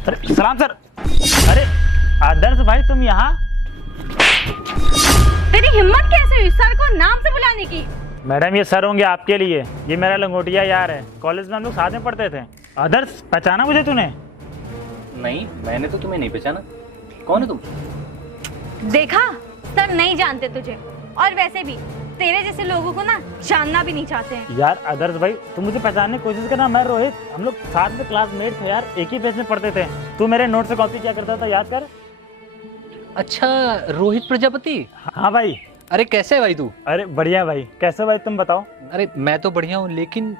अरे सलाम सर। अरे आदर्श भाई तुम यहाँ? तेरी हिम्मत कैसे हुई सर को नाम से बुलाने की? मैडम ये सर होंगे आपके लिए, ये मेरा लंगोटिया यार है, कॉलेज में हम लोग साथ में पढ़ते थे। आदर्श पहचाना मुझे तूने? नहीं, मैंने तो तुम्हें नहीं पहचाना। कौन है तुम? देखा, सर नहीं जानते तुझे, और वैसे भी तेरे जैसे लोगों को ना जानना भी नहीं चाहते हैं। यार आदर्श भाई तुम मुझे पहचानने की कोशिश करना। मैं रोहित, हम लोग साथ में क्लासमेट थे यार, एक ही बेंच में पढ़ते थे। तू मेरे नोट से कॉपी क्या करता था याद कर। अच्छा, रोहित प्रजापति। हाँ भाई। अरे कैसे है भाई तू? अरे बढ़िया भाई, कैसे भाई तुम बताओ? अरे मैं तो बढ़िया हूँ, लेकिन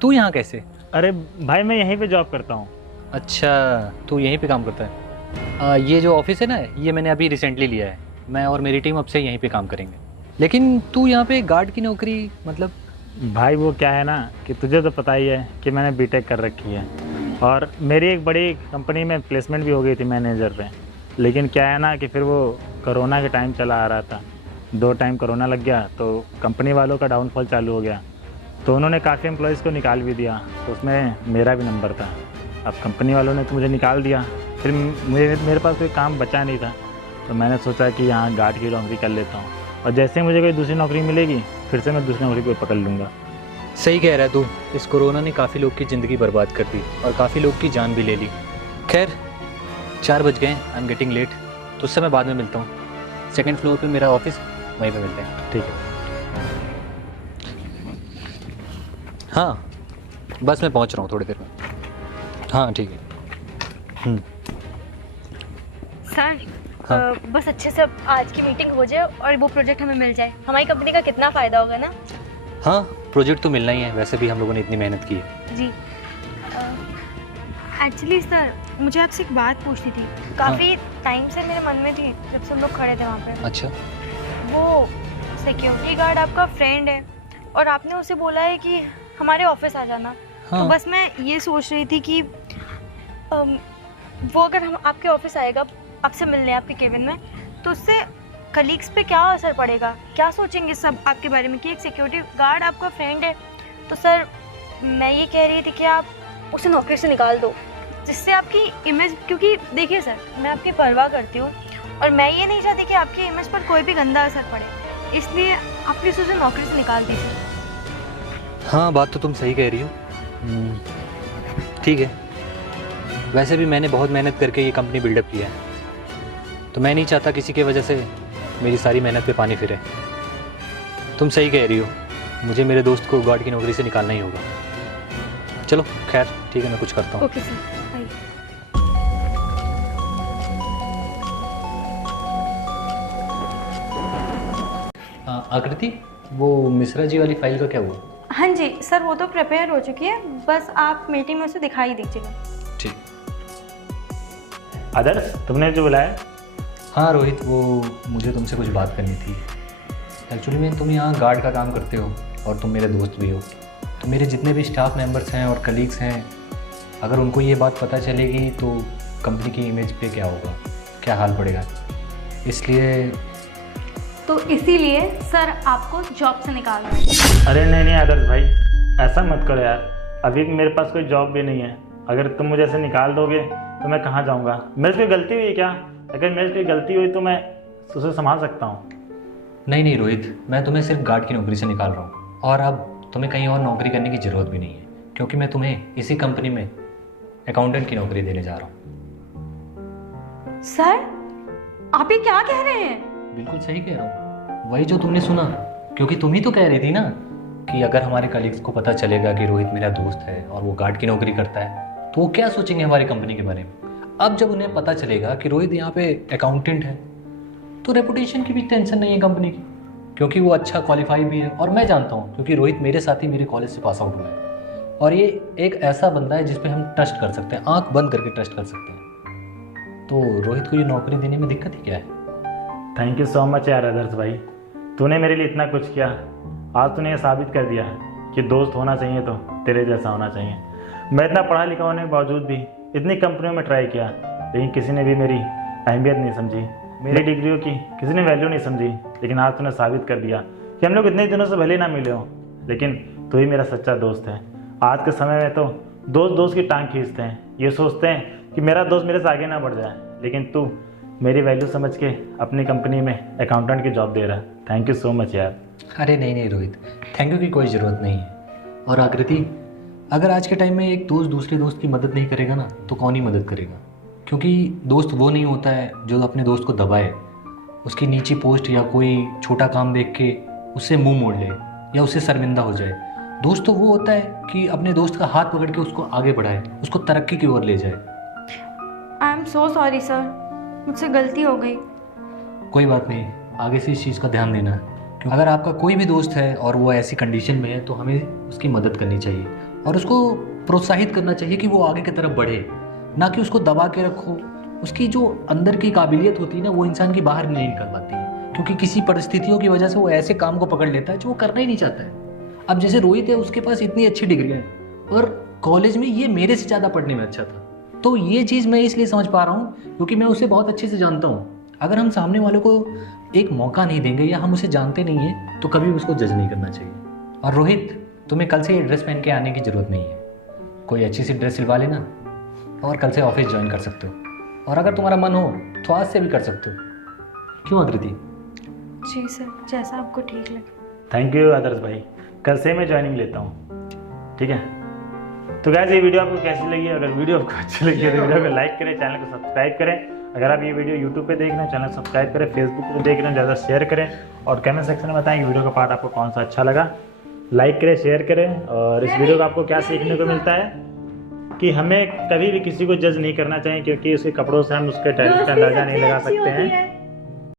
तू यहाँ कैसे? अरे भाई मैं यहीं पे जॉब करता हूँ। अच्छा, तू यहीं पे काम करता है। ये जो ऑफिस है ना, ये मैंने अभी रिसेंटली लिया है। मैं और मेरी टीम अब से यहीं पे काम करेंगे। लेकिन तू यहाँ पे गार्ड की नौकरी मतलब? भाई वो क्या है ना कि तुझे तो पता ही है कि मैंने बीटेक कर रखी है और मेरी एक बड़ी कंपनी में प्लेसमेंट भी हो गई थी मैनेजर पे। लेकिन क्या है ना कि फिर वो कोरोना के टाइम चला आ रहा था, 2 टाइम कोरोना लग गया तो कंपनी वालों का डाउनफॉल चालू हो गया, तो उन्होंने काफ़ी एम्प्लॉयज़ को निकाल भी दिया, तो उसमें मेरा भी नंबर था। अब कंपनी वालों ने तो मुझे निकाल दिया, फिर मेरे पास कोई काम बचा नहीं था, तो मैंने सोचा कि यहाँ गार्ड की नौकरी कर लेता हूँ, और जैसे ही मुझे कोई दूसरी नौकरी मिलेगी फिर से मैं दूसरी नौकरी को पकड़ लूँगा। सही कह रहा है तू। इस कोरोना ने काफ़ी लोग की ज़िंदगी बर्बाद कर दी और काफ़ी लोग की जान भी ले ली। खैर 4 बज गए, आई एम गेटिंग लेट, तो उससे मैं बाद में मिलता हूँ। 2nd फ्लोर पे मेरा ऑफिस, वहीं पे मिलते हैं। ठीक है। हाँ बस मैं पहुँच रहा हूँ थोड़ी देर में। हाँ ठीक है। सर हाँ। बस अच्छे से आज की मीटिंग हो जाए और वो प्रोजेक्ट हमें मिल जाए, हमारी कंपनी का कितना फ़ायदा होगा ना। हाँ प्रोजेक्ट तो मिलना ही है, वैसे भी हम लोगों ने इतनी मेहनत की है। जी एक्चुअली सर मुझे आपसे एक बात पूछनी थी, काफ़ी टाइम से मेरे मन में थी जब से हम लोग खड़े थे वहाँ पे। अच्छा। वो सिक्योरिटी गार्ड आपका फ्रेंड है और आपने उसे बोला है कि हमारे ऑफिस आ जाना। हाँ। तो बस मैं ये सोच रही थी कि वो अगर हम आपके ऑफिस आएगा आपसे मिलने आपके केबिन में, तो उससे कलीग्स पे क्या असर पड़ेगा, क्या सोचेंगे सब आपके बारे में कि एक सिक्योरिटी गार्ड आपका फ्रेंड है। तो सर मैं ये कह रही थी कि आप उसे नौकरी से निकाल दो, जिससे आपकी इमेज, क्योंकि देखिए सर मैं आपकी परवाह करती हूँ और मैं ये नहीं चाहती कि आपकी इमेज पर कोई भी गंदा असर पड़े, इसलिए आप प्लीज़ उसे नौकरी से निकाल दीजिए। हाँ बात तो तुम सही कह रही हो। ठीक है, वैसे भी मैंने बहुत मेहनत करके ये कंपनी बिल्डअप किया है, तो मैं नहीं चाहता किसी की वजह से मेरी सारी मेहनत पे पानी फिरे। तुम सही कह रही हो, मुझे मेरे दोस्त को गार्ड की नौकरी से निकालना ही होगा। चलो खैर ठीक है, मैं कुछ करता हूँ। ओके सर, आइए। आकृति, वो मिश्रा जी वाली फाइल का क्या हुआ? हाँ जी सर, वो तो प्रिपेयर हो चुकी है, बस आप मीटिंग में उसे दिखाई दीजिएगा। ठीक। आदर्श तुमने जो बुलाया? हाँ रोहित, वो मुझे तुमसे कुछ बात करनी थी। एक्चुअली में तुम यहाँ गार्ड का काम करते हो और तुम मेरे दोस्त भी हो, तो मेरे जितने भी स्टाफ मेंबर्स हैं और कलीग्स हैं, अगर उनको ये बात पता चलेगी तो कंपनी की इमेज पे क्या होगा, क्या हाल पड़ेगा, इसलिए तो इसीलिए सर आपको जॉब से निकाल रहे हैं। अरे नहीं नहीं आदर्श भाई, ऐसा मत करो यार, अभी मेरे पास कोई जॉब भी नहीं है। अगर तुम मुझे ऐसे निकाल दोगे तो मैं कहाँ जाऊँगा? मेरे से कोई गलती हुई क्या? अगर मेरे से कोई गलती हुई तो मैं उसे संभाल सकता हूँ। नहीं रोहित, मैं तुम्हें सिर्फ गार्ड की नौकरी से निकाल रहा हूँ और अब तुम्हें कहीं और नौकरी करने की ज़रूरत भी नहीं है, क्योंकि मैं तुम्हें इसी कंपनी में अकाउंटेंट की नौकरी देने जा रहा हूँ। सर आप ये क्या कह रहे हैं? बिल्कुल सही कह रहा हूँ, वही जो तुमने सुना, क्योंकि तुम ही तो कह रही थी ना कि अगर हमारे कलीग्स को पता चलेगा कि रोहित मेरा दोस्त है और वो गार्ड की नौकरी करता है तो वो क्या सोचेंगे हमारी कंपनी के बारे में। अब जब उन्हें पता चलेगा कि रोहित यहाँ पे अकाउंटेंट है तो रेपुटेशन की भी टेंशन नहीं है कंपनी की, क्योंकि वो अच्छा क्वालिफाई भी है। और मैं जानता हूँ क्योंकि रोहित मेरे साथ ही मेरे कॉलेज से पास आउट हुआ है और ये एक ऐसा बंदा है जिस पे हम ट्रस्ट कर सकते हैं, आंख बंद करके ट्रस्ट कर सकते हैं। तो रोहित को ये नौकरी देने में दिक्कत ही क्या है? थैंक यू सो मच यार आदर्श भाई, तूने मेरे लिए इतना कुछ किया। आज तूने ये साबित कर दिया है कि दोस्त होना चाहिए तो तेरे जैसा होना चाहिए। मैं इतना पढ़ा लिखा होने के बावजूद भी इतनी कंपनियों में ट्राई किया, लेकिन किसी ने भी मेरी अहमियत नहीं समझी, मेरी डिग्रियों की किसी ने वैल्यू नहीं समझी। लेकिन आज तूने साबित कर दिया कि हम लोग इतने दिनों से भले ना मिले हों, लेकिन तू ही मेरा सच्चा दोस्त है। आज के समय में तो दोस्त दोस्त की टांग खींचते हैं, ये सोचते हैं कि मेरा दोस्त मेरे से आगे ना बढ़ जाए, लेकिन तू मेरी वैल्यू समझ के अपनी कंपनी में अकाउंटेंट की जॉब दे रहा। थैंक यू सो मच यार। अरे नहीं रोहित, थैंक यू की कोई ज़रूरत नहीं है। और आकृति, अगर आज के टाइम में एक दोस्त दूसरे दोस्त की मदद नहीं करेगा ना, तो कौन ही मदद करेगा? क्योंकि दोस्त वो नहीं होता है जो अपने दोस्त को दबाए, उसकी नीची पोस्ट या कोई छोटा काम देख के उससे मुंह मोड़ ले या उससे शर्मिंदा हो जाए। दोस्त तो वो होता है कि अपने दोस्त का हाथ पकड़ के उसको आगे बढ़ाए, उसको तरक्की की ओर ले जाए। I am so sorry sir, मुझसे गलती हो गई। कोई बात नहीं, आगे से इस चीज़ का ध्यान देना है। क्योंकि अगर आपका कोई भी दोस्त है और वो ऐसी कंडीशन में है, तो हमें उसकी मदद करनी चाहिए और उसको प्रोत्साहित करना चाहिए कि वो आगे की तरफ बढ़े, ना कि उसको दबा के रखो। उसकी जो अंदर की काबिलियत होती है ना, वो इंसान की बाहर नहीं निकल पाती है, क्योंकि किसी परिस्थितियों की वजह से वो ऐसे काम को पकड़ लेता है जो वो करना ही नहीं चाहता है। अब जैसे रोहित है, उसके पास इतनी अच्छी डिग्री है और कॉलेज में ये मेरे से ज़्यादा पढ़ने में अच्छा था। तो ये चीज़ मैं इसलिए समझ पा रहा हूँ क्योंकि मैं उसे बहुत अच्छे से जानता हूँ। अगर हम सामने वाले को एक मौका नहीं देंगे या हम उसे जानते नहीं हैं, तो कभी उसको जज नहीं करना चाहिए। और रोहित, तुम्हें कल से ये ड्रेस पहन के आने की ज़रूरत नहीं है। कोई अच्छी सी ड्रेस सिलवा लेना और कल से ऑफिस ज्वाइन कर सकते हो। और अगर तुम्हारा मन हो तो आज से भी कर सकते हो। क्यों आकृति? जी सर, जैसा आपको ठीक लगे। थैंक यू आदर्श भाई, कल से मैं ज्वाइनिंग लेता हूँ, ठीक है। तो गाइस, ये वीडियो आपको कैसी लगी? अगर वीडियो आपको अच्छी लगी तो वीडियो को लाइक करें, चैनल को सब्सक्राइब करें। अगर आप ये वीडियो यूट्यूब पे देख रहे हैं, चैनल सब्सक्राइब करें, फेसबुक पे देख रहे हैं, ज़्यादा शेयर करें और कमेंट सेक्शन में बताएं कि वीडियो का पार्ट आपको कौन सा अच्छा लगा। लाइक करें, शेयर करें। और इस वीडियो को आपको क्या सीखने को मिलता है कि हमें कभी भी किसी को जज नहीं करना चाहिए, क्योंकि उसके कपड़ों से हम उसके टैलेंट का अंदाजा नहीं लगा सकते हैं।